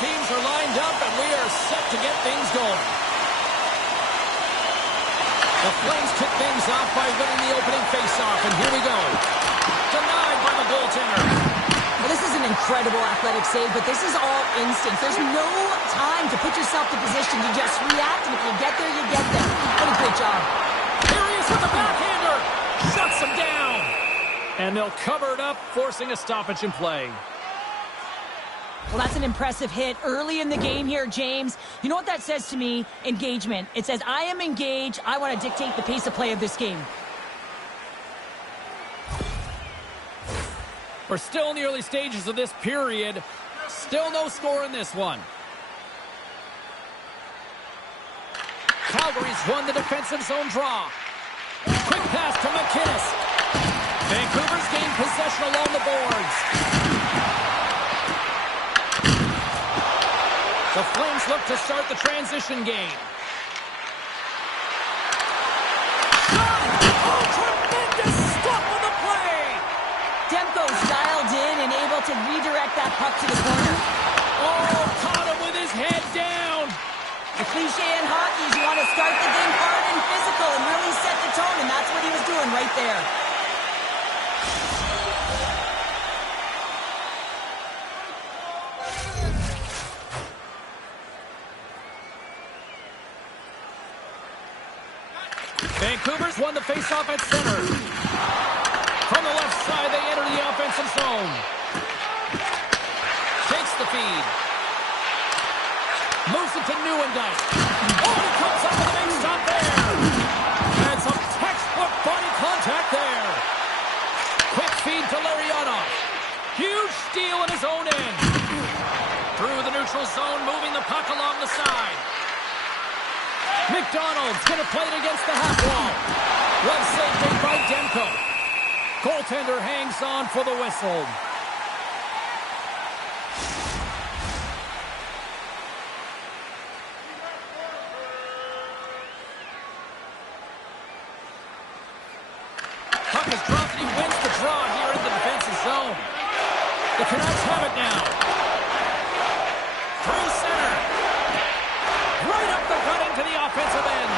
teams are lined up, and we are set to get things going. The Flames kick things off by winning the opening faceoff, and here we go. Denied by the goaltender. Well, this is an incredible athletic save, but this is all instinct. There's no time to put yourself in position. You just react, and if you get there, you get there. What a great job. Here he is with the backhander. Shuts him down. And they'll cover it up, forcing a stoppage in play. Well, that's an impressive hit early in the game here, James. You know what that says to me? Engagement. It says, I am engaged. I want to dictate the pace of play of this game. We're still in the early stages of this period. Still no score in this one. Calgary's won the defensive zone draw. Quick pass to McInnes. Vancouver's gained possession along the boards. The Flames look to start the transition game. Oh, tremendous stop on the play! Demko's dialed in and able to redirect that puck to the corner. Oh, caught him with his head down. The cliche in hockey is you want to start the game hard and physical and really set the tone, and that's what he was doing right there. Vancouver's won the faceoff at center. From the left side, they enter the offensive zone. Takes the feed. Moves it to Nieuwendyk. Oh, he comes up with a big stop there. And some textbook body contact there. Quick feed to Larionov. Huge steal in his own end. Through the neutral zone, moving the puck along the side. McDonald's going to play it against the half wall. Well saved by Demko. Goaltender hangs on for the whistle. Puck is dropped and he wins the draw here in the defensive zone. The Canucks have it now. Through center. Right up the gut into the offensive end.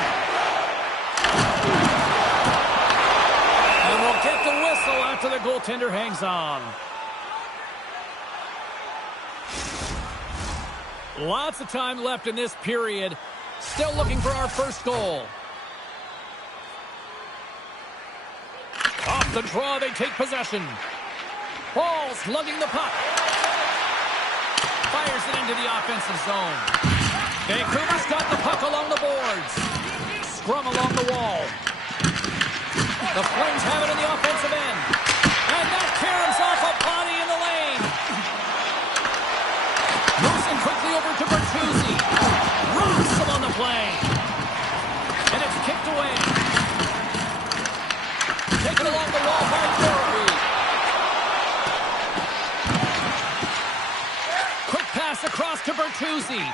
And we'll get the whistle after the goaltender hangs on. Lots of time left in this period. Still looking for our first goal. Off the draw, they take possession. Ball slugging the puck. Fires it into the offensive zone. Vancouver's got the puck along the boards. Scrum along the wall. The Flames have it in the offensive end. And that caroms off a body in the lane. Moves it quickly over to Bertuzzi. Rocks him on the play. And it's kicked away. Taken along the wall by Therapy. Quick pass across to Bertuzzi.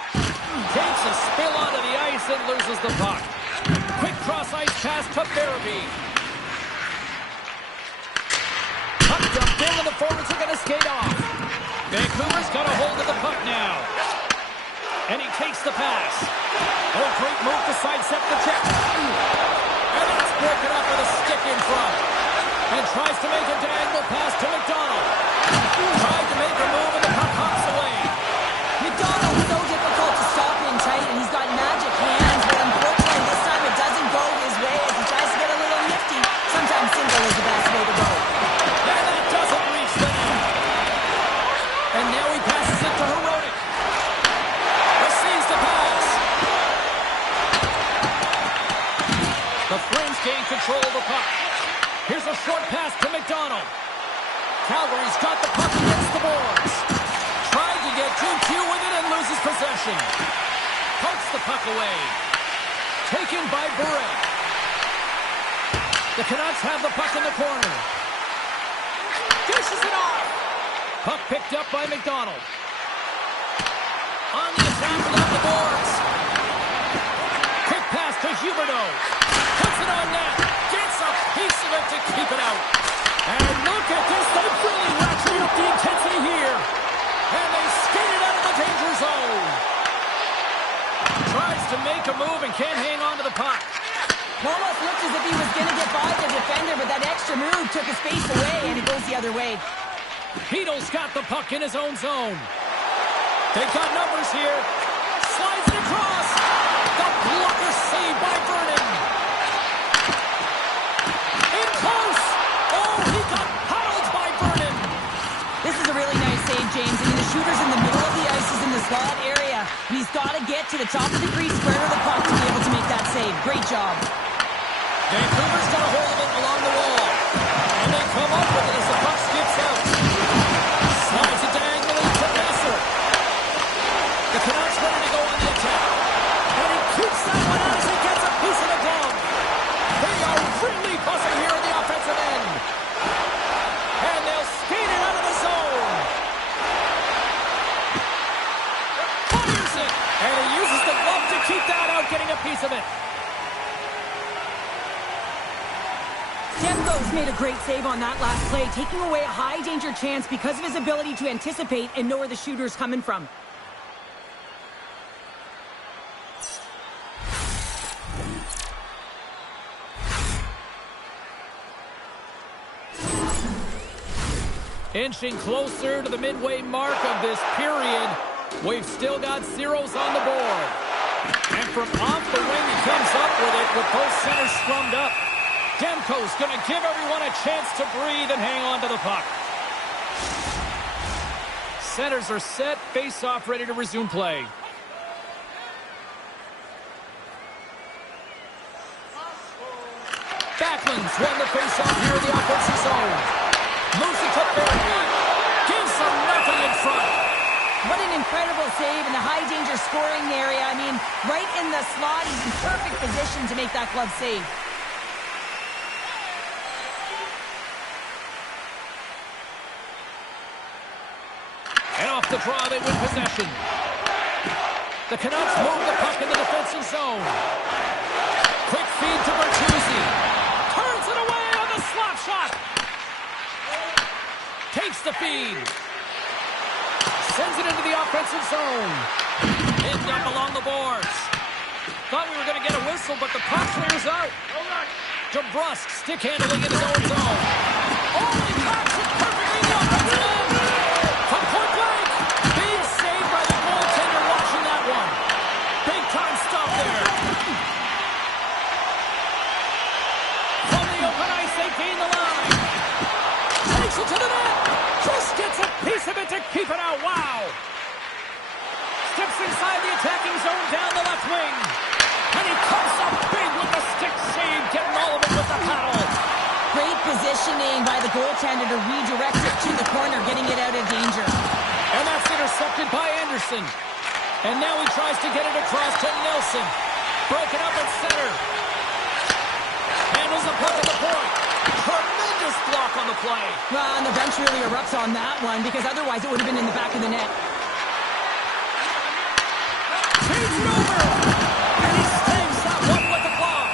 Takes a spill onto the ice and loses the puck. Quick cross-ice pass to Therapy. Puck dumped in and the forwards are going to skate off. Vancouver's got a hold of the puck now. And he takes the pass. Oh, great move to sidestep the check. And that's broken up with a stick in front. And tries to make a diagonal pass to McDonald. Tried to make a move and the puck hops away. McDonald's so difficult to stop in tight, and he's got magic hands, but unfortunately this time it doesn't go his way as he tries to get a little nifty. Sometimes single is the best way to go. And that doesn't reach the net. And now he passes it to Herodic. Receives the pass. The Flames gain control of the puck. Here's a short pass to McDonald. Calgary's got the puck against the boards. Tried to get too cute with it and loses possession. Pokes the puck away. Taken by Bure. The Canucks have the puck in the corner. Dishes it off. Puck picked up by McDonald. On the attack along the boards. Quick pass to Huberdeau. Puts it on net. Gets a piece of it to keep it out. And look at this. They've really ratcheted up the intensity here. And they skated out of the danger zone. move, took a space away, and it goes the other way. Heedle's got the puck in his own zone. They've got numbers here. Slides it across. The blocker saved by Vernon. In close. Oh, he got huddled by Vernon. This is a really nice save, James. I mean, the shooter's in the middle of the ice. He's in the slot area. And he's got to get to the top of the crease square of the puck to be able to make that save. Great job. Vancouver's got a hold of it along the wall. And they come up with it as the puck skips out. Slides it diagonally to Messer. The Canucks ready to go on the attack. And he keeps that one out as he gets a piece of the glove. They are really buzzing here in the offensive end. And they'll skate it out of the zone. Fires it. And he uses the glove to keep that out, getting a piece of it. Demko's made a great save on that last play, taking away a high-danger chance because of his ability to anticipate and know where the shooter's coming from. Inching closer to the midway mark of this period. We've still got zeros on the board. And from off the wing, he comes up with it with both centers scrummed up. Demko's going to give everyone a chance to breathe and hang on to the puck. Centers are set, face-off ready to resume play. Backlund's won the face-off here in the offensive zone. Moves it to Barry. Gives them nothing in front. What an incredible save in the high-danger scoring area. I mean, right in the slot, he's in perfect position to make that glove save. And off the draw, they win possession. The Canucks move the puck in the defensive zone. Quick feed to Bertuzzi. Turns it away on the slap shot. Takes the feed. Sends it into the offensive zone. Pinned up along the boards. Thought we were going to get a whistle, but the puck clears out. DeBrusk stick handling in his own zone. Oh, he backs it perfectly in the offensive end. From point blank. Big save by the goaltender watching that one. Big time stop there. From the open ice, they gain the line. Takes it to the net. Just gets a piece of it to keep it out. Wow. Steps inside the attacking zone down the left wing. And he comes up big with the stick save, getting all of it with the paddle. Great positioning by the goaltender to redirect it to the corner, getting it out of danger. And that's intercepted by Anderson. And now he tries to get it across to Nelson. Broken up at center. Handles the puck at the point. Tremendous block on the play. Well, and the bench really erupts on that one because otherwise it would have been in the back of the net. Takes it over. And he saves that one with the glove.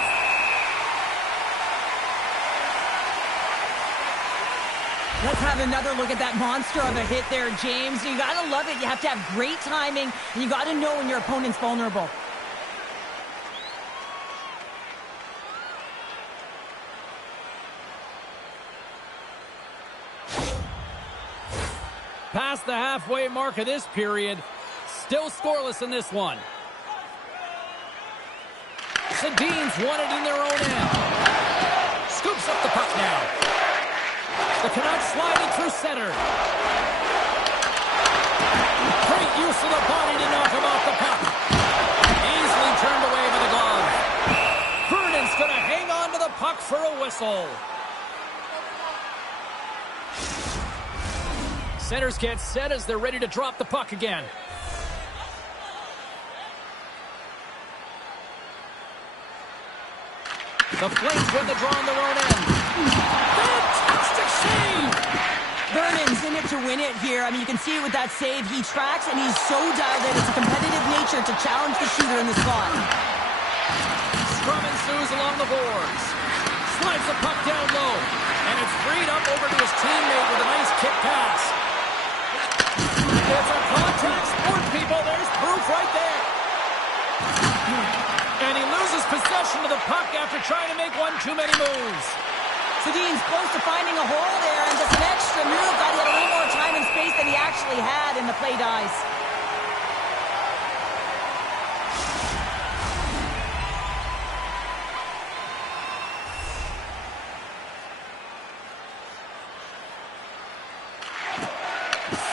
Let's have another look at that monster of a hit there, James. You got to love it. You have to have great timing, and you got to know when your opponent's vulnerable. Past the halfway mark of this period. Still scoreless in this one. Sedin's won it in their own end. Scoops up the puck now. The Canucks sliding through center. Great use of the body to knock him off the puck. Easily turned away by the glove. Vernon's going to hang on to the puck for a whistle. Centers get set as they're ready to drop the puck again. The Flames win the draw on their own end. Fantastic save! Vernon's in it to win it here. I mean, you can see it with that save. He tracks, and he's so dialed in. It's a competitive nature to challenge the shooter in the slot. Scrum ensues along the boards. Slides the puck down low. And it's freed up over to his teammate with a nice kick pass. It's a contact sport, people. There's proof right there. And he loses possession of the puck after trying to make one too many moves. Sedin's close to finding a hole there, and just an extra move. Got to get a little more time and space than he actually had, and the play dies.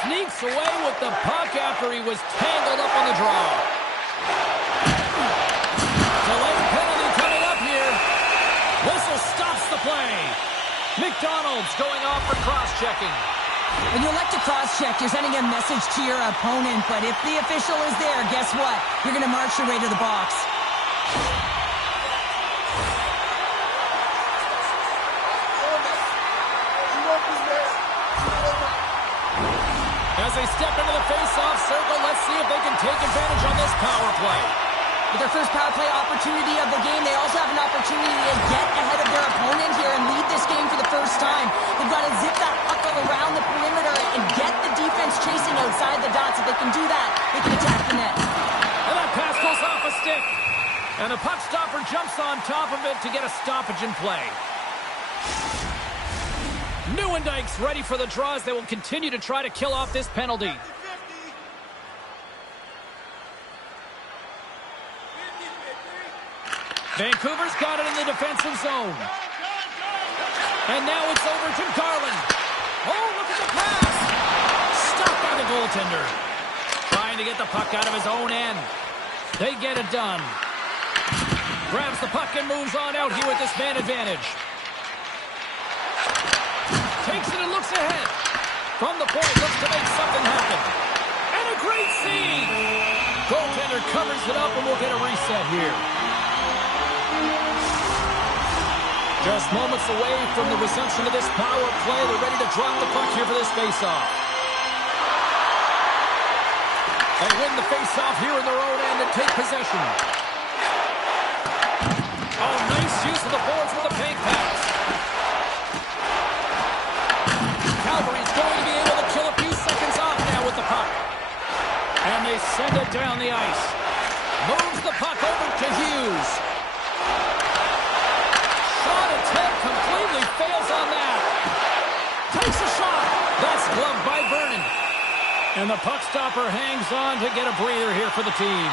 Sneaks away with the puck after he was tangled up on the draw. Delayed penalty coming up here. Whistle stops the play. McDonald's going off for cross-checking. When you elect to cross-check, you're sending a message to your opponent, but if the official is there, guess what? You're going to march your way to the box. As they step into the face-off circle, let's see if they can take advantage on this power play. With their first power play opportunity of the game, they also have an opportunity to get ahead of their opponent here and lead this game for the first time. They've got to zip that puck around the perimeter and get the defense chasing outside the dots. If they can do that, they can attack the net. And that pass goes off a stick. And the puck stopper jumps on top of it to get a stoppage in play. Nieuwendyke's ready for the draw as they will continue to try to kill off this penalty. Vancouver's got it in the defensive zone. And now it's over to Garland. Oh, look at the pass. Stopped by the goaltender. Trying to get the puck out of his own end. They get it done. Grabs the puck and moves on out here with this man advantage. Takes it and looks ahead. From the point, looks to make something happen. And a great save. Goaltender covers it up and we'll get a reset here. Just moments away from the resumption of this power play. They're ready to drop the puck here for this faceoff. They win the faceoff here in their own end and take possession. Oh, nice use of the boards with a fake pass. Calgary's going to be able to kill a few seconds off now with the puck. And they send it down the ice. Moves the puck over to Hughes. Shot attempt completely fails on that. Takes a shot. That's gloved by Vernon. And the puck stopper hangs on to get a breather here for the team.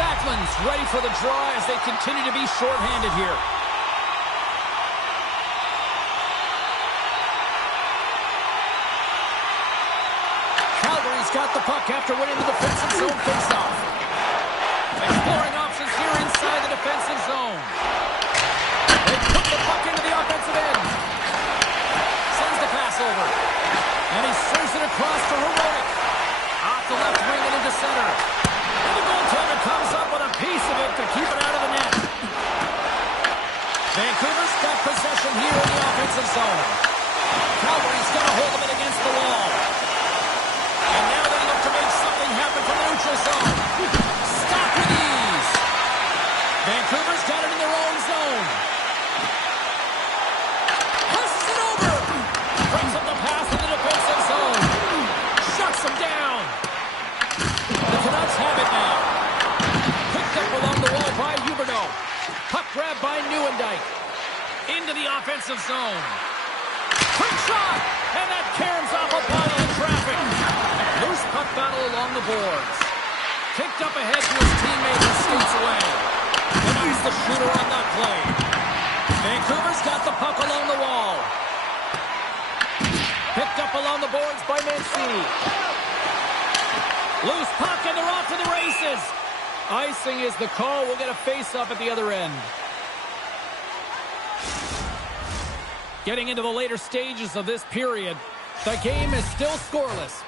Backlund's ready for the draw as they continue to be shorthanded here. Calgary's got the puck after winning the defensive zone faceoff. Exploring options here inside the defensive zone. They put the puck into the offensive end. Sends the pass over. And he sends it across to Heroic. Off the left wing and into center. And the goaltender comes up with a piece of it to keep it out of the net. Vancouver's got possession here in the offensive zone. Calgary's got a hold of it against the wall. And now they look to make something happen from the neutral zone. Stop with ease. Vancouver's got it in their own zone. Passes it over. Brings up the pass in the defensive zone. Shuts him down. The Canucks have it now. Picked up along the wall by Huberdeau. Puck grab by Nieuwendyke. Into the offensive zone. Quick shot. And that caroms off a pile of traffic. Loose puck battle along the boards. Kicked up ahead to his teammate and skates away. And he's the shooter on that play. Vancouver's got the puck along the wall. Picked up along the boards by Mancini. Loose puck and they're off to the races. Icing is the call. We'll get a face-up at the other end. Getting into the later stages of this period, the game is still scoreless.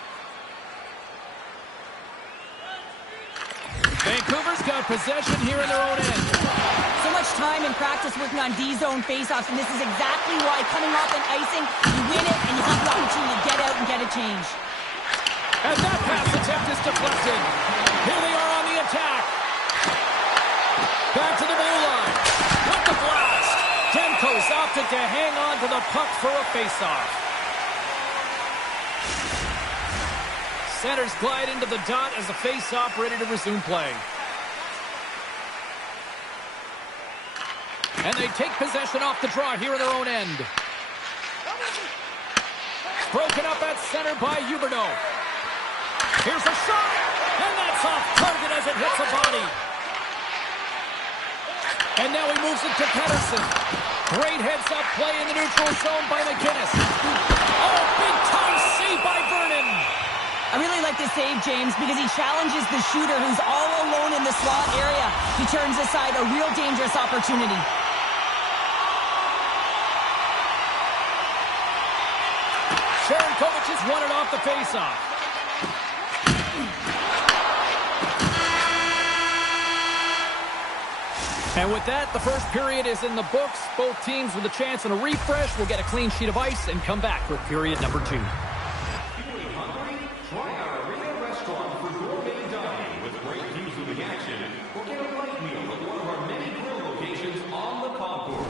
Vancouver's got possession here in their own end. So much time and practice working on D-zone faceoffs, and this is exactly why coming off an icing, you win it and you have the opportunity to get out and get a change. And that pass attempt is deflected. Here they are on the attack. Back to the blue line. With the blast. Demko's opted to hang on to the puck for a faceoff. Centers glide into the dot as the face-off ready to resume play. And they take possession off the draw here in their own end. Broken up at center by Huberdeau. Here's a shot, and that's off target as it hits a body. And now he moves it to Pettersson. Great heads-up play in the neutral zone by McInnes. Oh, big-time save by Vernon. I really like this save, James, because he challenges the shooter who's all alone in the slot area. He turns aside a real dangerous opportunity. Sharankovic has won it off the faceoff. And with that, the first period is in the books. Both teams with a chance and a refresh will get a clean sheet of ice and come back for period number 2. Feeling hungry? Try our arena restaurant for gourmet dining with great views of the action. Or get a light meal at one of our many grill locations on the concourse.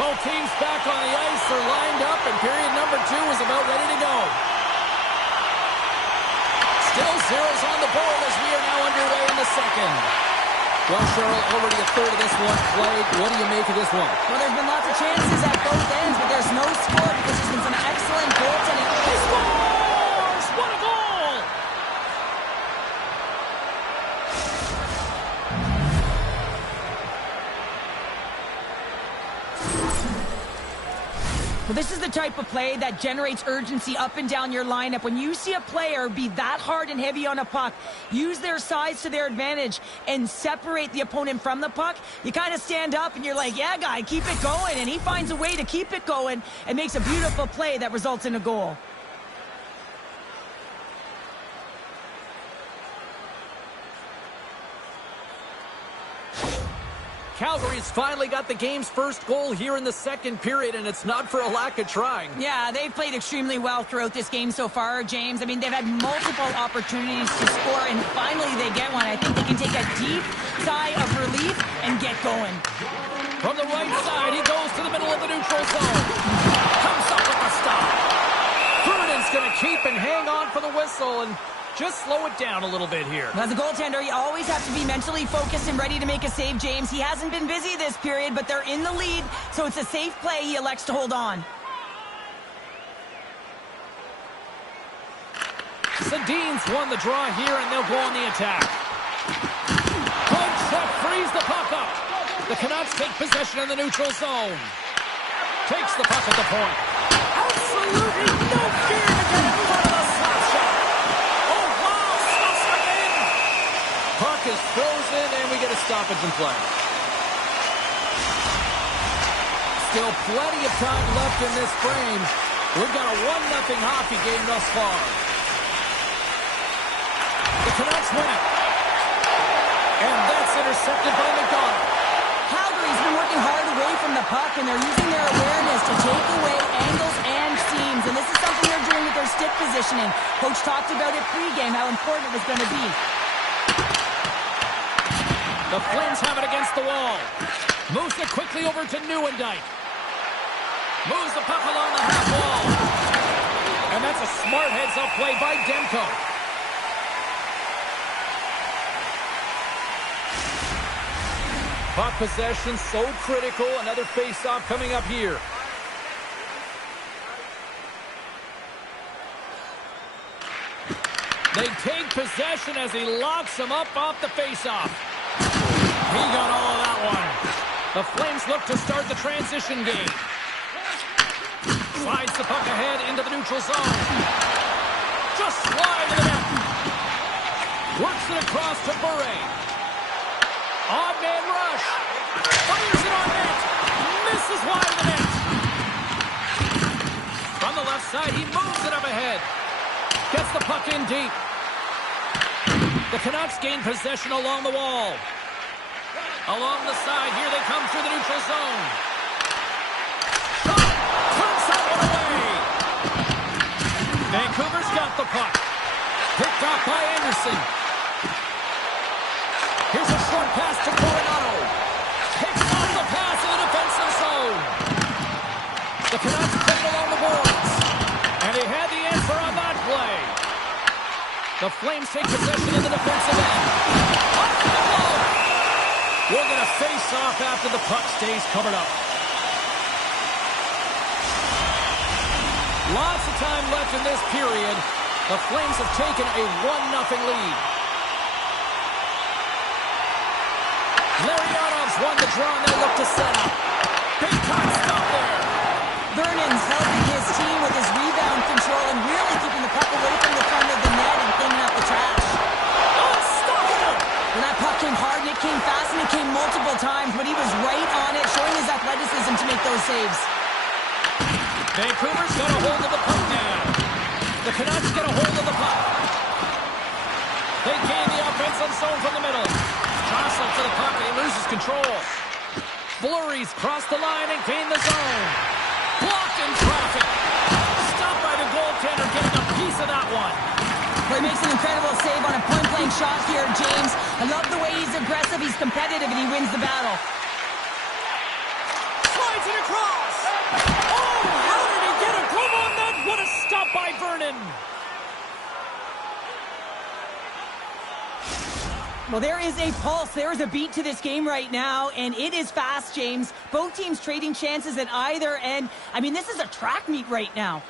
Both teams back on the ice are lined up, and period number 2 is about ready to go. Still zeros on the board as we are now underway in the second. Well, Cheryl, already a third of this one played. What do you make of this one? Well, there's been lots of chances at both ends, but there's no score because there's been some excellent goaltending. He scores! What a goal! Well, this is the type of play that generates urgency up and down your lineup. When you see a player be that hard and heavy on a puck, use their size to their advantage, and separate the opponent from the puck, you kind of stand up and you're like, yeah, guy, keep it going. And he finds a way to keep it going and makes a beautiful play that results in a goal. Calgary's finally got the game's first goal here in the second period, and it's not for a lack of trying. Yeah, they've played extremely well throughout this game so far, James. I mean, they've had multiple opportunities to score, and finally they get one. I think they can take a deep sigh of relief and get going. From the right side, he goes to the middle of the neutral zone. Comes up with a stop. Vernon's going to keep and hang on for the whistle, and just slow it down a little bit here. As a goaltender, you always have to be mentally focused and ready to make a save, James. He hasn't been busy this period, but they're in the lead, so it's a safe play. He elects to hold on. Sedin's won the draw here, and they'll go on the attack. Good shot, frees the puck up. The Canucks take possession in the neutral zone. Takes the puck at the point. Absolutely no fear to get in front of the slap shot. Oh, wow, stuffs it in. Puck is frozen, and we get a stoppage in play. Still plenty of time left in this frame. We've got a 1-0 hockey game thus far. The Canucks win it. And that's intercepted by McDonald. Calgary's been working hard away from the puck, and they're using their awareness to take away angles and seams. And this is something they're doing with their stick positioning. Coach talked about it pregame, how important it was going to be. The Flames have it against the wall. Moves it quickly over to Nieuwendyk. Moves the puck along the half wall. And that's a smart heads-up play by Demko. Puck possession so critical. Another face-off coming up here. They take possession as he locks him up off the face-off. He got all of that one. The Flames look to start the transition game. Slides the puck ahead into the neutral zone. Just wide of the net. Works it across to Bure. Odd man rush. Fires it on net. Misses wide of the net. From the left side, he moves it up ahead. Gets the puck in deep. The Canucks gain possession along the wall. Along the side, here they come through the neutral zone. Shot! Turns that one away. Vancouver's got the puck. Picked off by Anderson. Here's a short pass to Coronado. Picks off the pass in the defensive zone. The Canucks put it along the boards. And he had the answer on that play. The Flames take possession in the defensive end. Off the glove. We're going to face off after the puck stays covered up. Lots of time left in this period. The Flames have taken a 1-0 lead. Larionov's won the draw and they look to set up. Big time stop there. Vernon's helping his team with his rebound control and really keeping the puck away from the front of the net and cleaning up the trash. Unstoppable! When that puck came hard and it came fast and it came multiple times, but he was right on it, showing his athleticism to make those saves. Vancouver's got a hold of the puck now. The Canucks get a hold of the puck. They gain the offensive zone from the middle. Jostling to the puck and he loses control. Flurries cross the line and gain the zone. Blocked in traffic. Stopped by the goaltender, getting a piece of that one. Well, he makes an incredible save on a point-blank shot here, James. I love the way he's aggressive, he's competitive, and he wins the battle. Slides it across. Oh, how did he get a glove on that? What a stop by Vernon. Well, there is a pulse. There is a beat to this game right now, and it is fast, James. Both teams trading chances at either end. I mean, this is a track meet right now.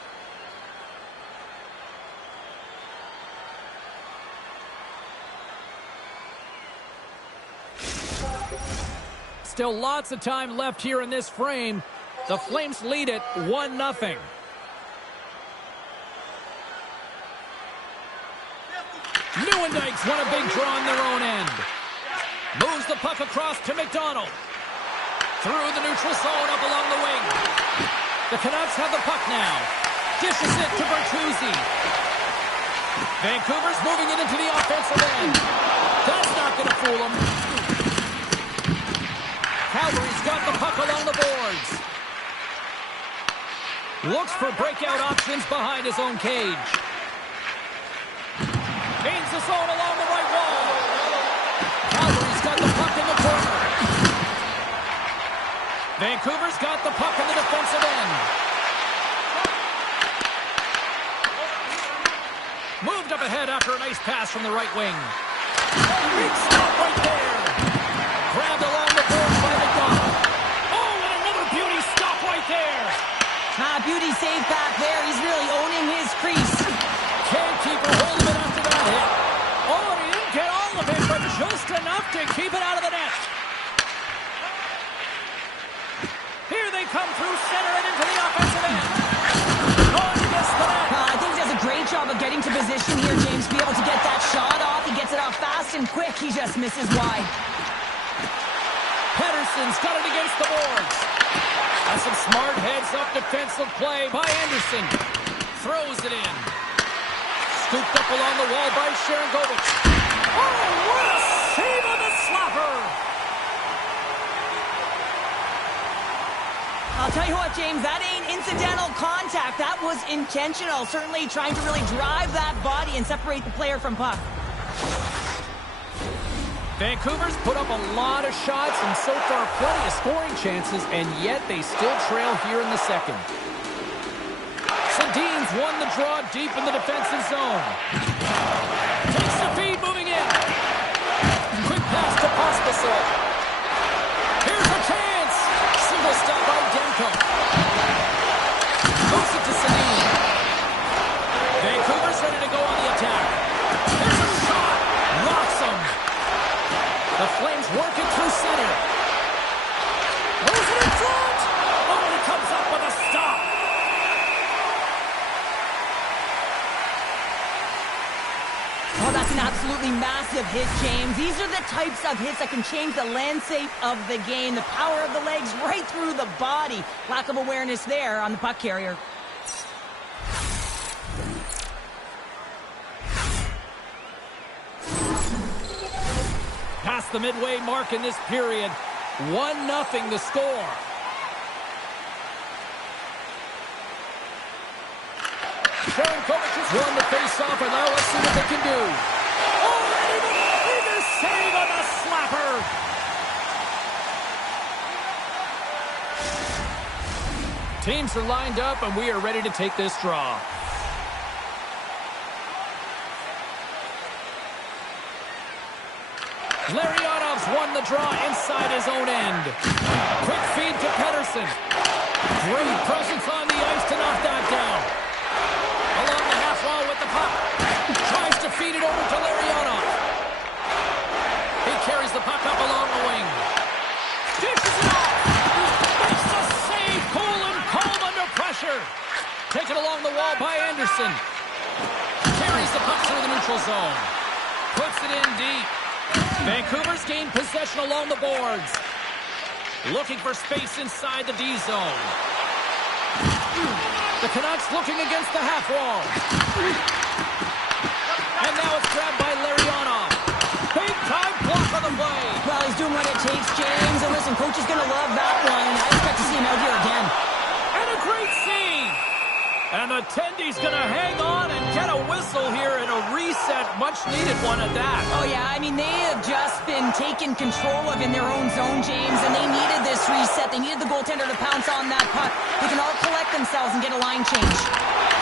Still lots of time left here in this frame. The Flames lead it 1-0. Nieuwendyke's won a big draw on their own end. Moves the puck across to McDonald. Through the neutral zone up along the wing. The Canucks have the puck now. Dishes it to Bertuzzi. Vancouver's moving it into the offensive end. That's not going to fool them. Calgary's got the puck along the boards. Looks for breakout options behind his own cage. Gains the zone along the right wall. Calgary's got the puck in the corner. Vancouver's got the puck in the defensive end. Moved up ahead after a nice pass from the right wing. Big stop right there. Grabbed along the boards by McDonald. Oh, and another beauty stop right there. Beauty save back there. He's really owning his crease. Can't keep a hold of it after that hit. Oh, and he didn't get all of it, but just enough to keep it out of the net. Here they come through center and into the offensive end. Oh, he missed the net. I think he does a great job of getting to position here, James, to be able to get that shot off. He gets it off fast and quick. He just misses wide. Pedersen's got it against the boards. That's some smart heads-up defensive play by Anderson. Throws it in. Scooped up along the wall by Sharangovich. Oh, what a save on the slapper! I'll tell you what, James, that ain't incidental contact. That was intentional. Certainly trying to really drive that body and separate the player from puck. Vancouver's put up a lot of shots and so far plenty of scoring chances, and yet they still trail here in the second. Sedin's won the draw deep in the defensive zone. Takes the feed moving in. Quick pass to Pospisil. hit, James. These are the types of hits that can change the landscape of the game. The power of the legs right through the body. Lack of awareness there on the puck carrier. Past the midway mark in this period. 1-0 the score. Sharankovic has won the face-off, and now let's see what they can do. Oh, and even the save on the slapper. Teams are lined up, and we are ready to take this draw. Larionov's won the draw inside his own end. Quick feed to Pettersson. Great presence on the ice to knock that down. Along the half wall with the puck. Tries to feed it over to Larionov. He carries the puck up along the wing. Dishes it off. Makes the save. Cool and calm under pressure. Taken along the wall by Anderson. Carries the puck through the neutral zone. Puts it in deep. Vancouver's gained possession along the boards. Looking for space inside the D zone. The Canucks looking against the half wall. And now it's grabbed by Larionov. Big time block on the play. Well, he's doing what it takes, James. And listen, coach is going to love that one. I expect to see him out here again. And a great save. And the attendee's going to hang on and get a whistle here and a reset, much needed one at that. Oh, yeah, I mean, they have just been taken control of in their own zone, James, and they needed this reset. They needed the goaltender to pounce on that puck. They can all collect themselves and get a line change.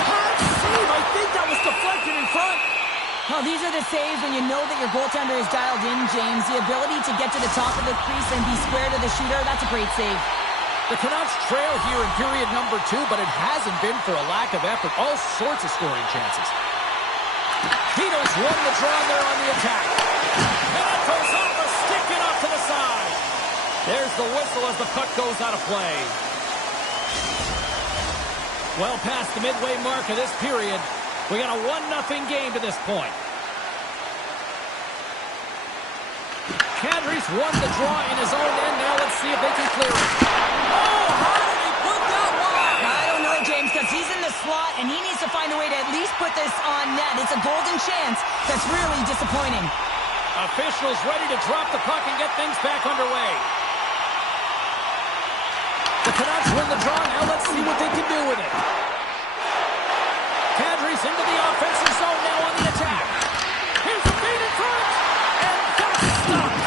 Hard save. I think that was deflected in front. Well, these are the saves when you know that your goaltender is dialed in, James. The ability to get to the top of the crease and be square to the shooter, that's a great save. The Canucks trail here in period number 2, but it hasn't been for a lack of effort. All sorts of scoring chances. Vito's won the draw there on the attack. And that goes off a stick and off to the side. There's the whistle as the puck goes out of play. Well past the midway mark of this period, we got a 1-0 game to this point. Calgary's won the draw in his own end. Now let's see if they can clear it. Oh, how did he put that one? I don't know, James, because he's in the slot, and he needs to find a way to at least put this on net. It's a golden chance. That's really disappointing. Officials ready to drop the puck and get things back underway. The Canucks win the draw. Now let's see what they can do with it. Calgary's into the offensive zone now on the attack. Here's the feed in front. And that's stopped.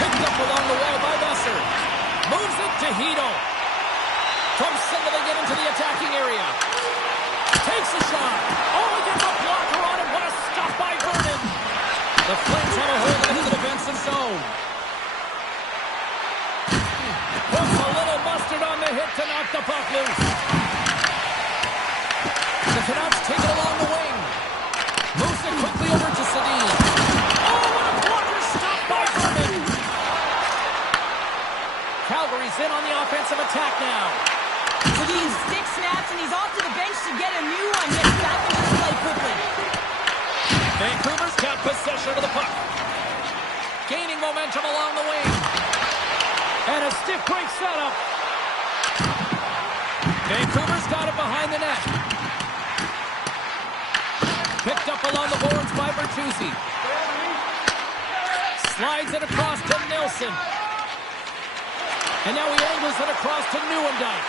Picked up along the wall by Besser. Moves it to Hito. From center they get into the attacking area. Takes a shot. Oh, he gets a blocker on him. What a stop by Vernon. The Flames have a hold into the defensive zone. Puts a little mustard on the hit to knock the puck loose. The Canucks take it along the wing. Moves it quickly over to Sedin. Oh, what a blocker stop by Vernon. Calgary's in on the offensive attack now. Sedin stick snaps, and he's off to the bench to get a new one. Gets back into the play quickly. Vancouver's got possession of the puck. Gaining momentum along the wing. And a stiff break setup. Vancouver's got it behind the net. Picked up along the boards by Bertuzzi. Slides it across to Nilsson. And now he angles it across to Nieuwendyk.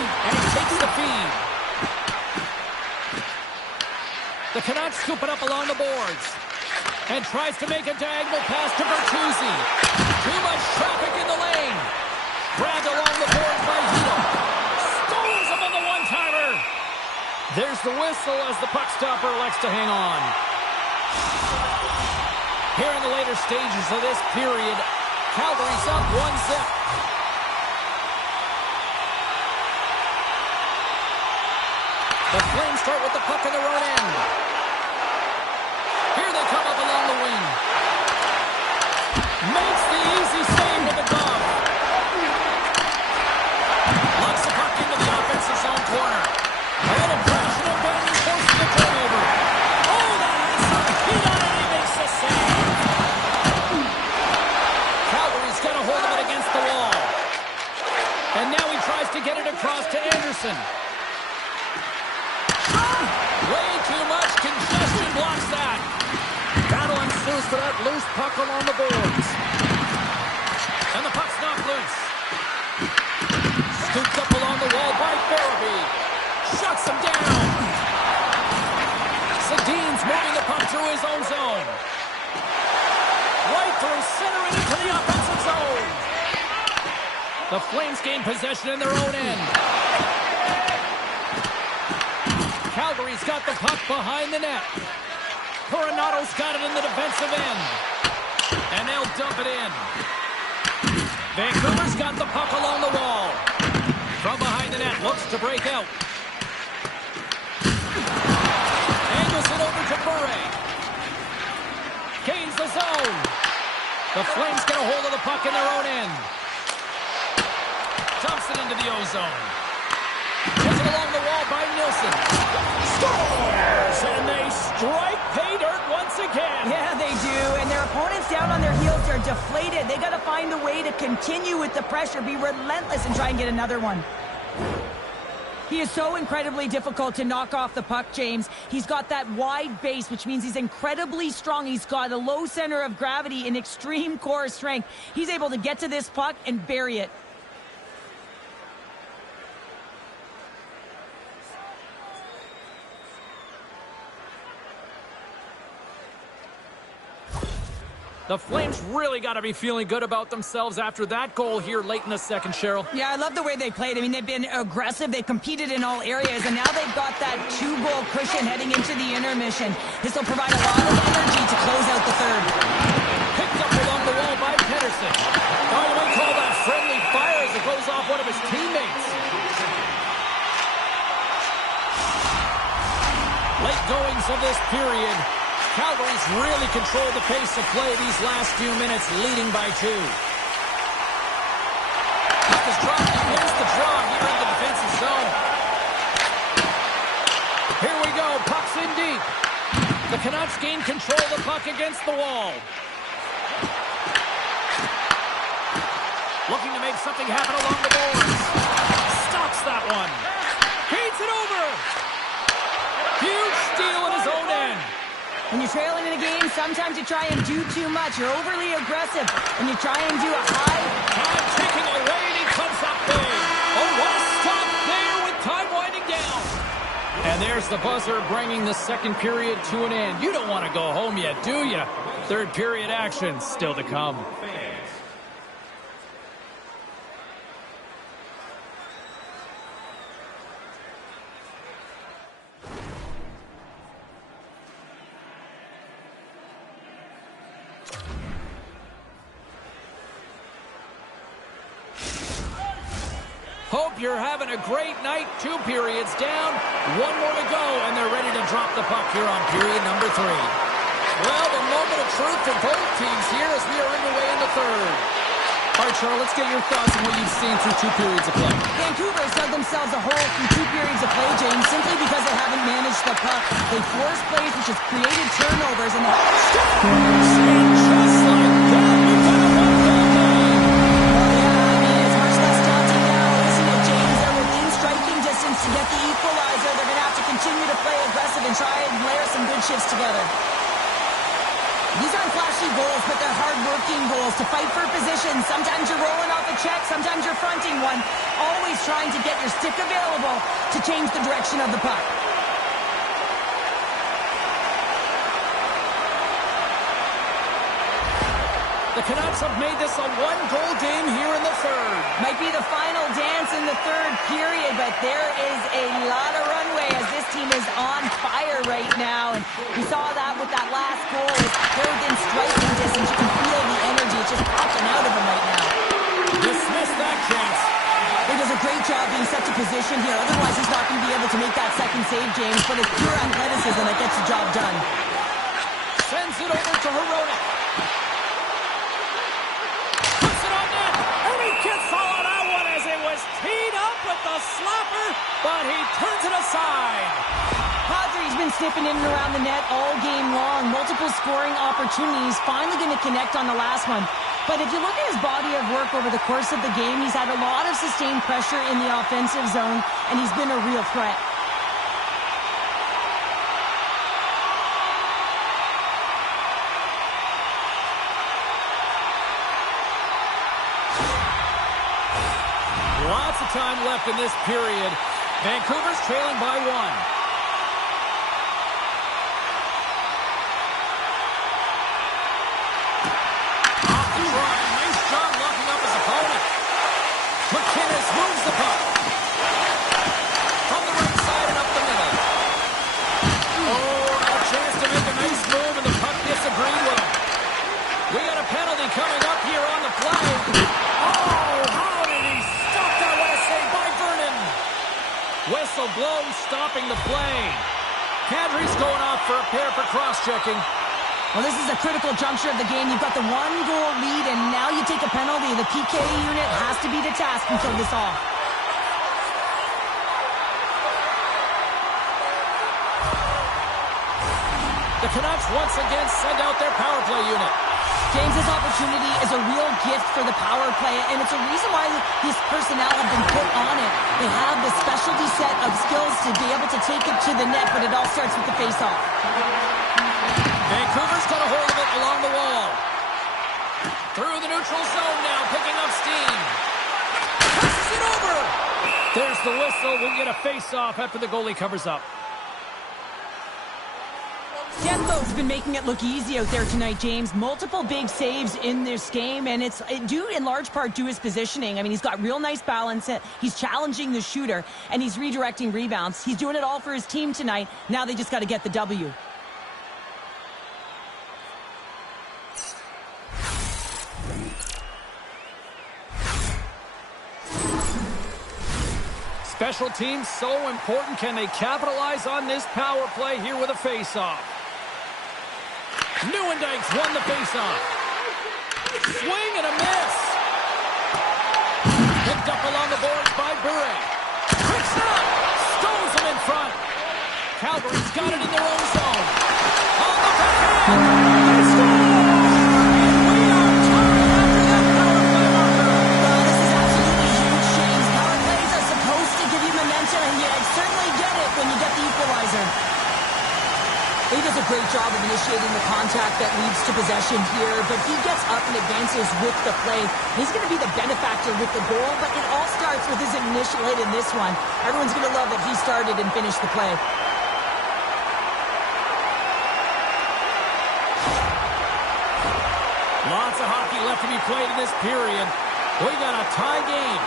And he takes the feed. The Canucks scoop it up along the boards. And tries to make a diagonal pass to Bertuzzi. Too much traffic in the lane. Grabbed along the boards by Hito. Stones him on the one-timer. There's the whistle as the puck stopper elects to hang on. Here in the later stages of this period, Calgary's up 1-0. The Flames start with the puck in their own end. Here they come up along the wing. Makes the easy save with the glove. Locks the puck into the offensive zone corner. A little pressure and then forces the turnover. Oh, that is some heat on it. He makes the a hold of it against the wall. And now he tries to get it across to Anderson. Way too much congestion blocks that. Battle ensues for that loose puck along the boards. And the puck's knocked loose. Scooped up along the wall by Farabee. Shuts him down. Sedin's moving the puck through his own zone. Right through center and into the offensive zone. The Flames gain possession in their own end. Calgary's got the puck behind the net. Coronato's got it in the defensive end. And they'll dump it in. Vancouver's got the puck along the wall. From behind the net, looks to break out. Angles it over to Murray. Gains the zone. The Flames get a hold of the puck in their own end. Dumps it into the O-zone. Puts it along the wall by Nielsen. Scores! And they strike pay dirt once again. Yeah, they do. And their opponents down on their heels are deflated. They got to find a way to continue with the pressure, be relentless, and try and get another one. He is so incredibly difficult to knock off the puck, James. He's got that wide base, which means he's incredibly strong. He's got a low center of gravity and extreme core strength. He's able to get to this puck and bury it. The Flames really got to be feeling good about themselves after that goal here late in the second, Cheryl. Yeah, I love the way they played. I mean, they've been aggressive. They've competed in all areas, and now they've got that 2-goal cushion heading into the intermission. This will provide a lot of energy to close out the third. Picked up along the wall by Pedersen. Oh, we call that friendly fire as it goes off one of his teammates. Late goings of this period. Calgary's really controlled the pace of play these last few minutes, leading by 2. Puck is dropped. He wins the draw here in the defensive zone. Here we go. Puck's in deep. The Canucks gain control of the puck against the wall. Looking to make something happen along the boards. Stops that one. Feeds it over. Huge steal in his own end. When you're trailing in a game, sometimes you try and do too much. You're overly aggressive, and you try and do a high. Time ticking away, and he comes up big. Oh, what a stop there with time winding down. And there's the buzzer bringing the second period to an end. You don't want to go home yet, do you? Third period action still to come. Hope you're having a great night. 2 periods down, 1 more to go, and they're ready to drop the puck here on period number 3. Well, the moment of truth for both teams here as we are underway in the third. All right, Charles, let's get your thoughts on what you've seen through 2 periods of play. Vancouver has dug themselves a hole through 2 periods of play, James, simply because they haven't managed the puck. They forced plays, which has created turnovers, and scores! And just like that, we've got a 1-goal game. It's much less daunting now, isn't it, James? They're within striking distance to get the equalizer. They're going to have to continue to play aggressive and try and layer some good shifts together. These aren't flashy goals, but they're hard-working goals to fight for position. Sometimes you're rolling off a check, sometimes you're fronting one. Always trying to get your stick available to change the direction of the puck. The Canucks have made this a 1-goal game here in the third. Might be the final dance in the third period, but there is a lot of runway as this team is on fire right now. And we saw that with that last goal. They're within striking distance. You can feel the energy. It's just popping out of them right now. Dismiss that chance. He does a great job being set to position here. Otherwise, he's not going to be able to make that second save, James. But it's pure athleticism that gets the job done. Sends it over to Hronek. Teed up with the slapper, but he turns it aside. Kadri's been snipping in and around the net all game long. Multiple scoring opportunities. Finally going to connect on the last one. But if you look at his body of work over the course of the game, he's had a lot of sustained pressure in the offensive zone, and he's been a real threat. Lots of time left in this period. Vancouver's trailing by 1. Off the try. Nice job locking up his opponent. McKinnis moves the puck. From the right side and up the middle. Oh, a chance to make a nice move, and the puck disagreed with him. We got a penalty coming up here on the play. Oh, how did he stop that? What a save by Vernon. Whistle blows, stopping the play. Kadri's going off for a pair for cross-checking. Well, this is a critical juncture of the game. You've got the 1-goal lead, and now you take a penalty. The PK unit has to be to task and kill this off. The Canucks once again send out their power play unit. James, this opportunity is a real gift for the power play, and it's a reason why this personnel have been put on it. They have the specialty set of skills to be able to take it to the net, but it all starts with the face-off. Vancouver's got a hold of it along the wall. Through the neutral zone now, picking up steam. Passes it over. There's the whistle. We'll get a face-off after the goalie covers up. Demko's been making it look easy out there tonight, James. Multiple big saves in this game, and it's due in large part to his positioning. I mean, he's got real nice balance. He's challenging the shooter, and he's redirecting rebounds. He's doing it all for his team tonight. Now they just got to get the W. Special teams so important. Can they capitalize on this power play here with a face-off? Nieuwendyke's won the face-off. Swing and a miss. Picked up along the boards by Bure. Quick shot. Stones him in front. Calgary's got it in their own zone. On the backhand. They score! And we are tied after that power play marker. Well, this is absolutely huge, James. Power plays are supposed to give you momentum, and you certainly get it when you get the equalizer. He does a great job of initiating the contact that leads to possession here, but he gets up and advances with the play. He's going to be the benefactor with the goal, but it all starts with his initial hit in this one. Everyone's going to love that he started and finished the play. Lots of hockey left to be played in this period. We got a tie game.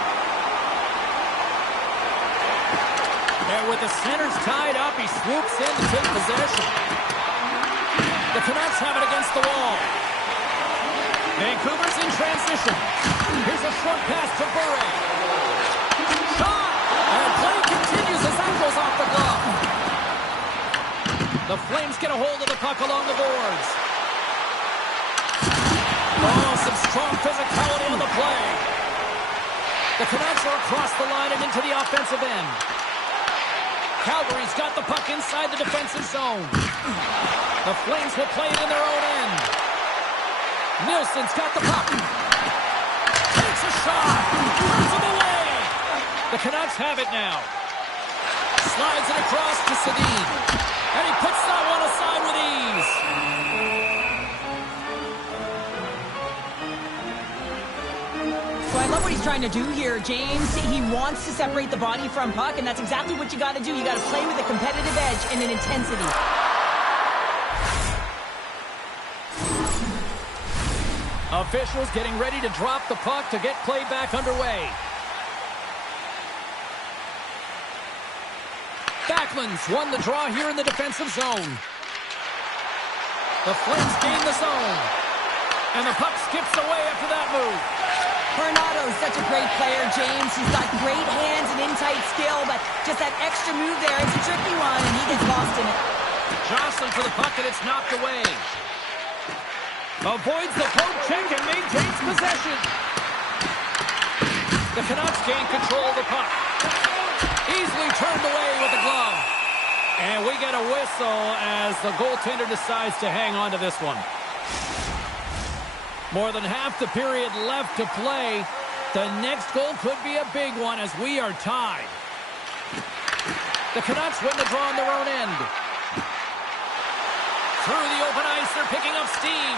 And with the centers tied up, he swoops in to take possession. The Canucks have it against the wall. Vancouver's in transition. Here's a short pass to Bure. Shot! And play continues as that goes off the glove. The Flames get a hold of the puck along the boards. Oh, some strong physicality on the play. The Canucks are across the line and into the offensive end. Calgary's got the puck inside the defensive zone. The Flames will play it in their own end. Nielsen's got the puck. Takes a shot. Turns him away. The Canucks have it now. Slides it across to Sedin. And he puts that one aside with ease. So I love what he's trying to do here, James. He wants to separate the body from puck, and that's exactly what you got to do. You got to play with a competitive edge and an intensity. Officials getting ready to drop the puck to get play back underway. Backlund's won the draw here in the defensive zone. The Flames gain the zone. And the puck skips away after that move. Coronato's such a great player, James. He's got great hands and in-tight skill, but just that extra move there, it's a tricky one, and he gets lost in it. Jostling for the puck, and it's knocked away. Avoids the poke check and maintains possession. The Canucks gain control of the puck. Easily turned away with the glove. And we get a whistle as the goaltender decides to hang on to this one. More than half the period left to play. The next goal could be a big one as we are tied. The Canucks win the draw on their own end. Through the open ice, they're picking up steam.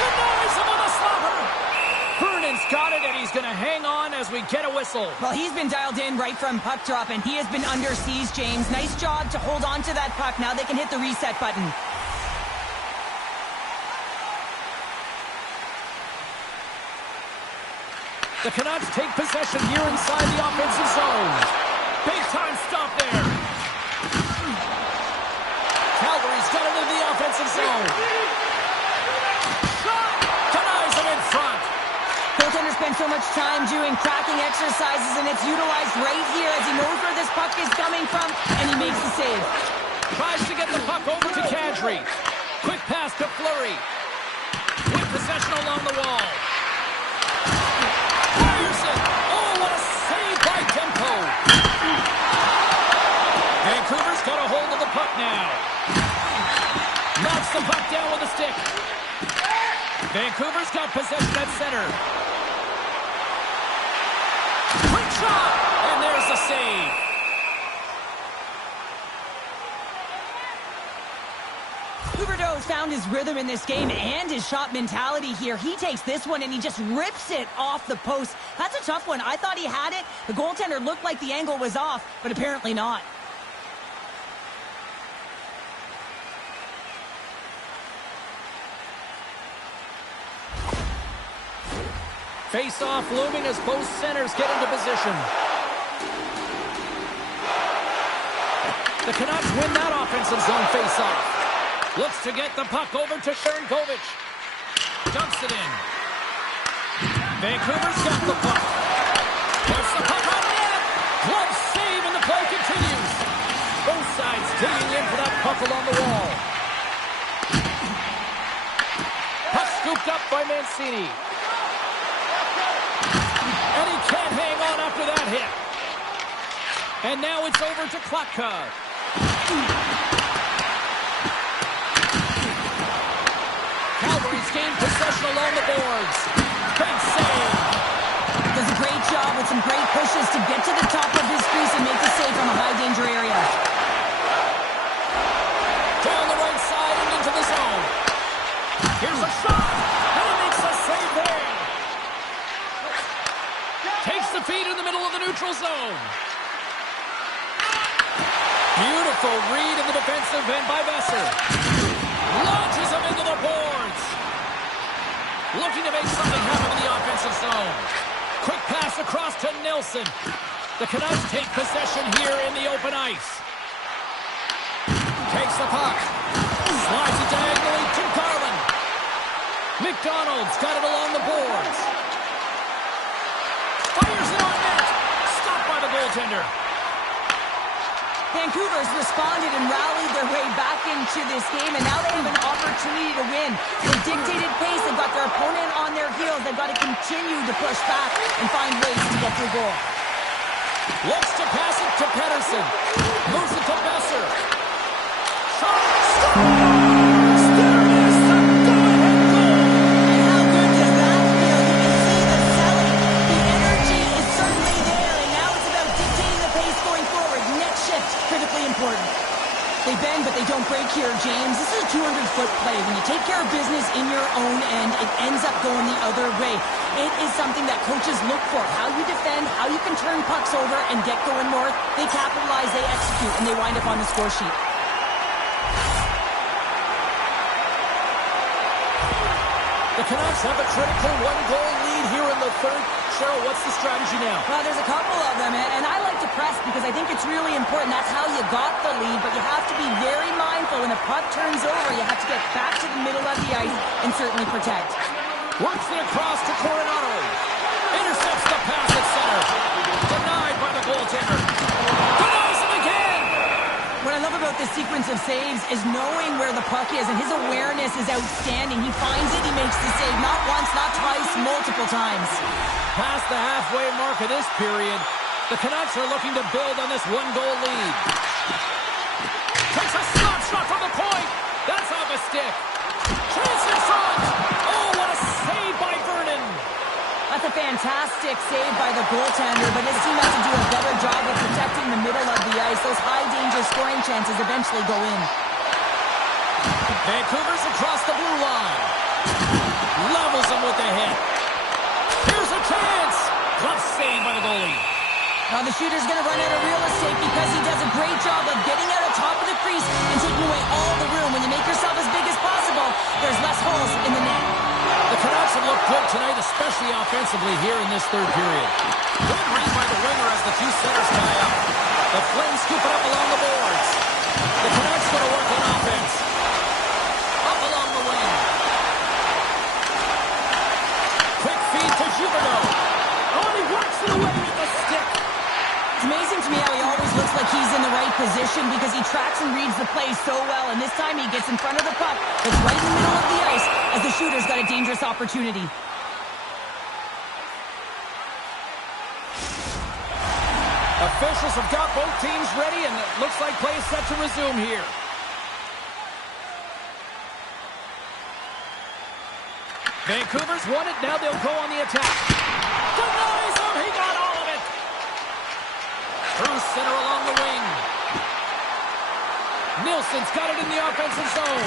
Denies him with a slapper. Vernon's got it, and he's going to hang on as we get a whistle. Well, he's been dialed in right from puck drop, and he has been under siege, James. Nice job to hold on to that puck. Now they can hit the reset button. The Canucks take possession here inside the offensive zone. Big time stop there. Calgary's got it into the offensive zone. Shot! Denies him in front. Goaltender spends so much time doing cracking exercises, and it's utilized right here as he knows where this puck is coming from, and he makes the save. Tries to get the puck over to Kadri. Quick pass to Fleury. With possession along the wall. Fires it. Oh, what a save by Demko. Vancouver's got a hold of the puck now. Knocks the puck down with a stick. Vancouver's got possession at center. Quick shot! And there's the save. Huberdeau's found his rhythm in this game and his shot mentality here. He takes this one and he just rips it off the post. That's a tough one. I thought he had it. The goaltender looked like the angle was off, but apparently not. Face-off looming as both centers get into position. The Canucks win that offensive zone face-off. Looks to get the puck over to Sharangovich. Dumps it in. Vancouver's got the puck. Puts the puck on net. Glove save and the play continues. Both sides digging in for that puck along the wall. Puck scooped up by Mancini. And he can't hang on after that hit. And now it's over to Klatka. Calgary's gained possession along the boards. Big save. Does a great job with some great pushes to get to the top of his crease and make the save from a high-danger area. Down the right side and into the zone. Here's a shot. And he makes a save there. Takes the feed in the middle of the neutral zone. Beautiful read in the defensive end by Besser. Launches him into the boards. Looking to make something happen in the offensive zone. Quick pass across to Nilsson. The Canucks take possession here in the open ice. Takes the puck. Slides it diagonally to Garland. McDonald's got it along the boards. Fires it on net. Stopped by the goaltender. Vancouver's responded and rallied their way back into this game, and now they have an opportunity to win. They've dictated pace. They've got their opponent on their heels. They've got to continue to push back and find ways to get through goal. Looks to pass it to Pettersson. Moves it to Besser. Shot. Stop! They bend, but they don't break here, James. This is a 200-foot play. When you take care of business in your own end, it ends up going the other way. It is something that coaches look for. How you defend, how you can turn pucks over and get going north. They capitalize, they execute, and they wind up on the score sheet. The Canucks have a critical one-goal lead here in the third. Cheryl, what's the strategy now? Well, there's a couple of them, and I like to press because I think it's really important. That's how you got the lead, but you have to be very mindful. When the puck turns over, you have to get back to the middle of the ice and certainly protect. Works it across to Coronado. Intercepts the pass at center. Denied by the goaltender. Denies him again! What I love about this sequence of saves is knowing where the puck is, and his awareness is outstanding. He finds it, he makes the save. Not once, not twice, multiple times. Past the halfway mark of this period, the Canucks are looking to build on this one-goal lead. Takes a slap shot from the point. That's off a stick. Chance in front. Oh, what a save a fantastic save by the goaltender, but his team has to do a better job of protecting the middle of the ice. Those high-danger scoring chances eventually go in. Vancouver's across the blue line. Levels him with the hit. Here's a chance. Glove save by the goalie. Now the shooter's going to run out of real estate because he does a great job of getting out of top of the crease and taking away all the room. When you make yourself as big as possible, there's less holes in the net. The Canucks have looked good tonight, especially offensively here in this third period. Good read by the winger as the two centers tie up. The Flames scoop it up along the boards. The Canucks going to work on offense. Up along the wing. Quick feed to Huberdeau. Oh, he works it away with the stick. It's amazing to me how he always looks like he's in the right position because he tracks and reads the play so well, and this time he gets in front of the puck. It's right in the middle of the ice as the shooter's got a dangerous opportunity. Officials have got both teams ready, and it looks like play is set to resume here. Vancouver's won it. Now they'll go on the attack. Denies him. He got all of it. Through center along the wing. Nilsson's got it in the offensive zone.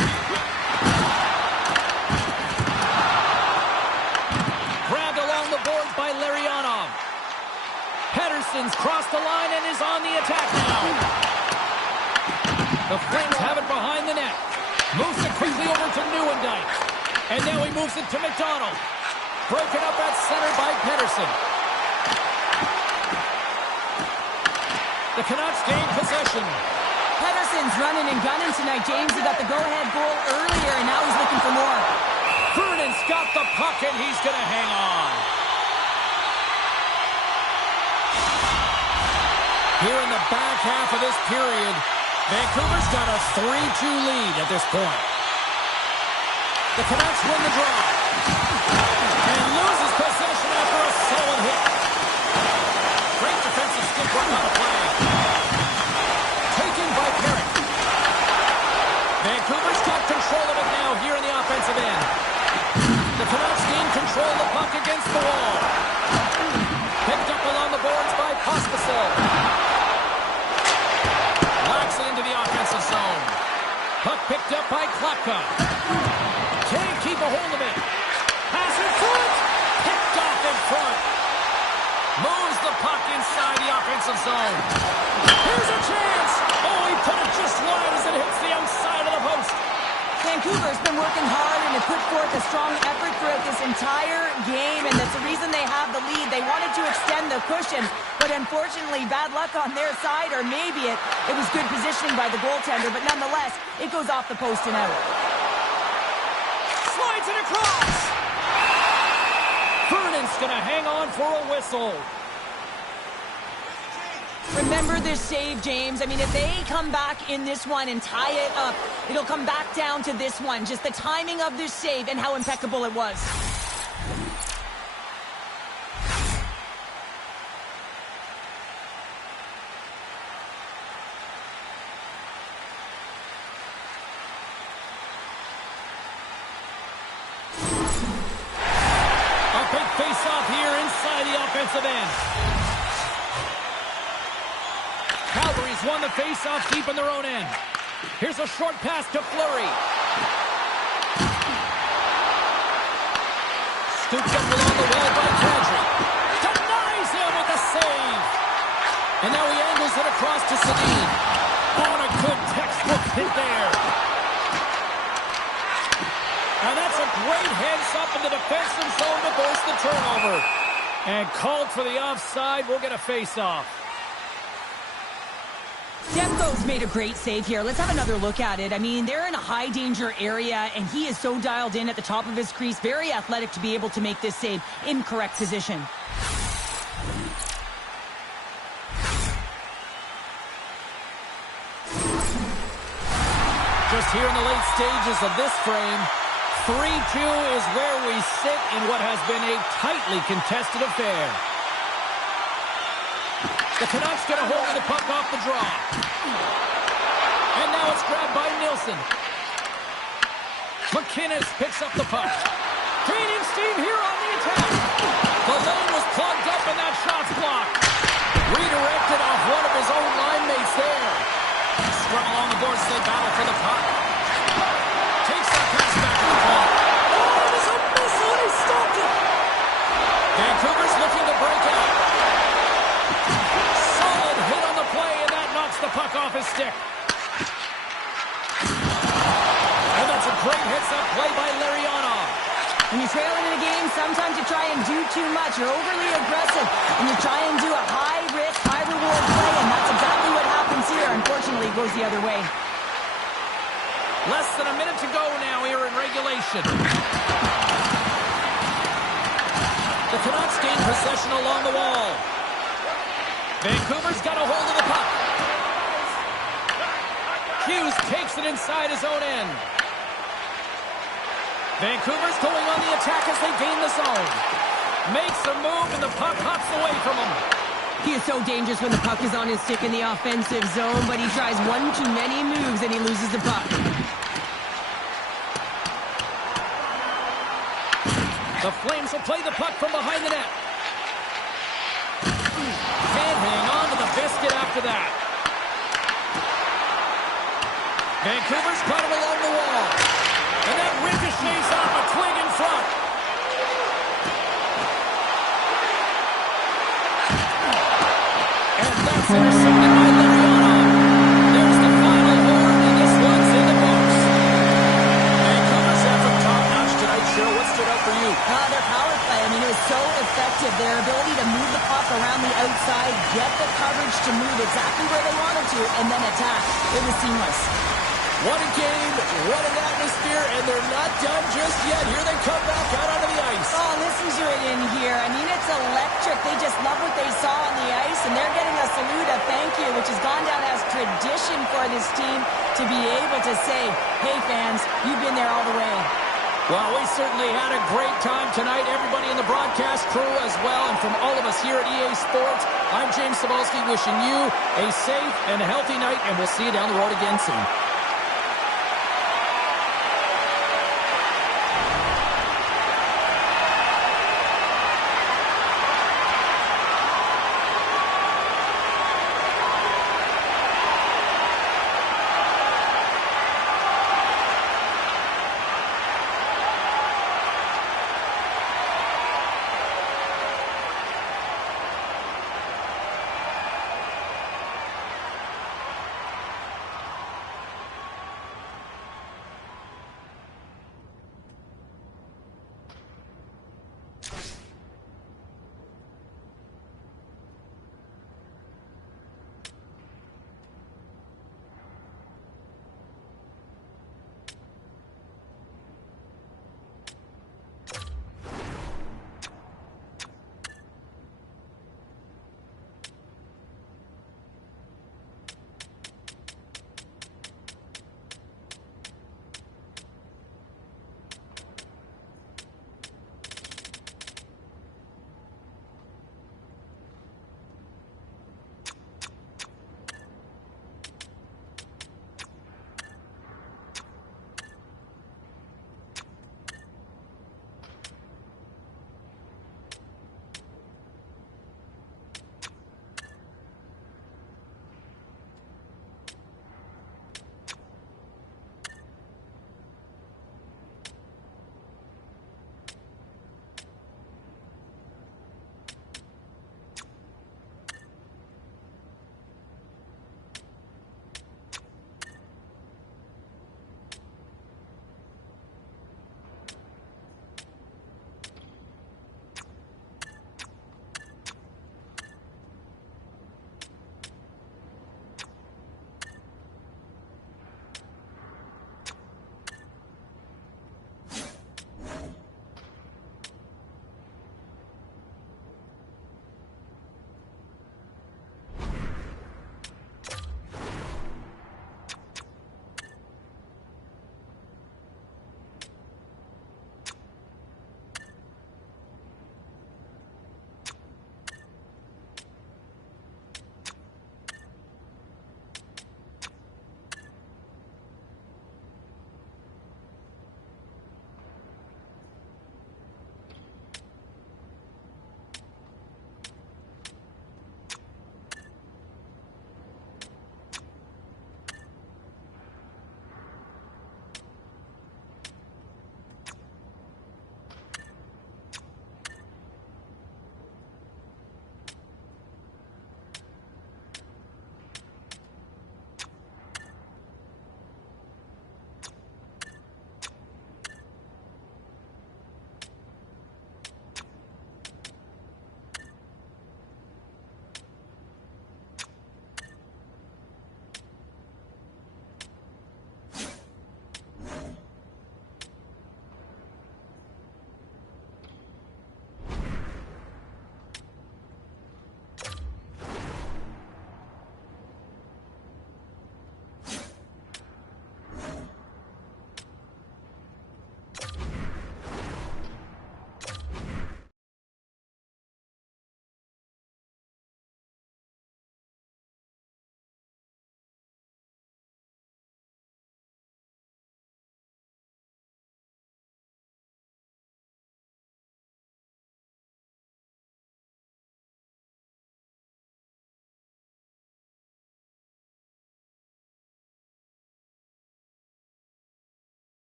Grabbed along the boards by Larionov. Pettersson's crossed the line and is on the attack now. The Flames have it behind the net. Moves it quickly over to Nieuwendyk. And now he moves it to McDonald. Broken up at center by Pettersson. The Canucks gain possession. Pettersson's running and gunning tonight, James. He got the go-ahead goal earlier, and now he's looking for more. Vernon's got the puck, and he's going to hang on. Here in the back half of this period, Vancouver's got a 3-2 lead at this point. The Canucks win the draw. And loses possession after a solid hit. Great defensive stick work on the play. Taken by Perrick. Vancouver's got control of it now here in the offensive end. The Canucks gain control of the puck against the wall. Picked up along the boards by Pospisil. Locks it into the offensive zone. Puck picked up by Klapka. Can't keep a hold of it. Pass in front. Picked off in front. Moves the puck inside the offensive zone. Here's a chance. Oh, he put it just wide as it hits the outside of the post. Vancouver's been working hard and have put forth a strong effort throughout this entire game, and that's the reason they have the lead. They wanted to extend the cushion, but unfortunately, bad luck on their side, or maybe it was good positioning by the goaltender, but nonetheless, it goes off the post and out. Slides it across. Vernon's going to hang on for a whistle. Remember this save, James. I mean, if they come back in this one and tie it up, it'll come back down to this one. Just the timing of this save and how impeccable it was. A big face-off here inside the offensive end. Calgary's won the face-off deep in their own end. Here's a short pass to Fleury. Scoops up along the wall by Kadri. Denies him with a save. And now he angles it across to Sedin. On a good textbook hit there. And that's a great heads-up in the defensive zone to force the turnover. And called for the offside. We'll get a face-off. Demko's made a great save here. Let's have another look at it. I mean, they're in a high-danger area, and he is so dialed in at the top of his crease. Very athletic to be able to make this save in correct position. Just here in the late stages of this frame, 3-2 is where we sit in what has been a tightly contested affair. The Canucks get a hold of the puck off the draw. And now it's grabbed by Nilsson. McInnes picks up the puck. Gaining steam here on the attack. The lane was plugged up and that shot's blocked. Redirected off one of his own line mates there. Scrum along the boards, they battle for the puck. Takes that pass back to the ball. Oh, it was a missile and he stopped it. Vancouver's looking to break out. Solid hit on the play, and that knocks the puck off his stick. And that's a great heads-up play by Larionov. When you're trailing in a game, sometimes you try and do too much. You're overly aggressive, and you try and do a high-risk, high-reward play, and that's exactly what happens here. Unfortunately, it goes the other way. Less than a minute to go now here in regulation. The Canucks gain possession along the wall. Vancouver's got a hold of the puck. Hughes takes it inside his own end. Vancouver's going on the attack as they gain the zone. Makes a move and the puck hops away from him. He is so dangerous when the puck is on his stick in the offensive zone, but he tries one too many moves and he loses the puck. The Flames will play the puck from behind the net. Can't hang on to the biscuit after that. Vancouver's got it along the wall. And that ricochets off a twig in front. And that's intercepted by Larionov. There's the final horn, and this one's in the books. Vancouver's effort top-notch tonight. Cheryl, what stood out for you? Their power play, I mean, it was so effective. Their ability to move the puck around the outside, get the coverage to move exactly where they wanted to, and then attack. It was seamless. What a game, what an atmosphere, and they're not done just yet. Here they come back out onto the ice. Oh, listen to it in here. I mean, it's electric. They just love what they saw on the ice, and they're getting a salute, a thank you, which has gone down as tradition for this team to be able to say, hey, fans, you've been there all the way. Well, we certainly had a great time tonight. Everybody in the broadcast crew as well, and from all of us here at EA Sports, I'm James Cebulski wishing you a safe and healthy night, and we'll see you down the road again soon.